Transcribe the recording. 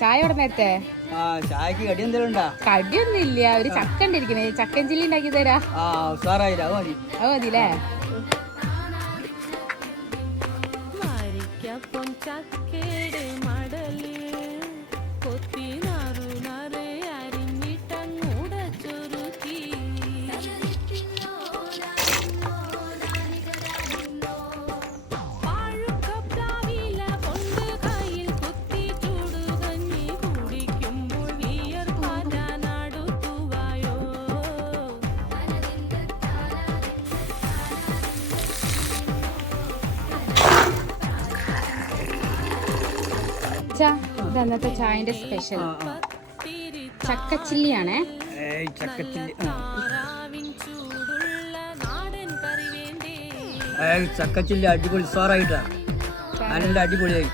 ചായ ഇവിടെ നേരത്തെ ചായക്ക് കടി എന്തെങ്കിലും ഉണ്ടാ? കടിയൊന്നും ഇല്ല. ഒരു ചക്ക ഉണ്ടിരിക്കണേ, ചക്കൻ ചില്ലി ഉണ്ടാക്കി തരാ. ഉഷാറായില്ല, അത് മതി. അത് മതില്ലേ? ഇന്നത്തെ ചായന്റെ സ്പെഷ്യൽ ചക്കച്ചില്ലിയാണേ. ചക്കച്ചില്ലി അടിപൊളി, ഉഷാറായിട്ടാ, നല്ല അടിപൊളിയായി.